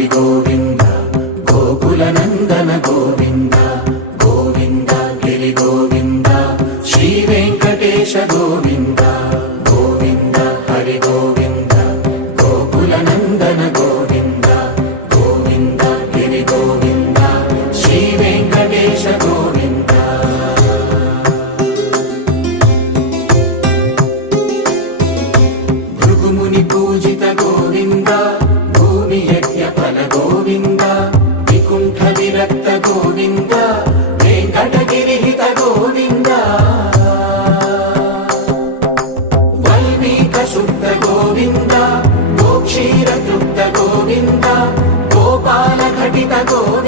హరి గోవింద గోకుల నందన గోవింద గోవింద గిరి గోవింద శ్రీ వెంకటేశ గోవింద గోవింద హరి గోవింద గోకుల నందన గోవింద గోవింద గిరి గోవింద శ్రీ వెంకటేశ గోవింద భృగుముని పూజిత గోవింద భూమి యజ్ఞ ఫల గోవింద వికుంఠ విరక్త గోవింద వెంకటగిరిహిత గోవింద వల్మీక శుద్ధ గోవింద గోక్షీర తృప్త గోవింద గోపాల ఘటిత గోవింద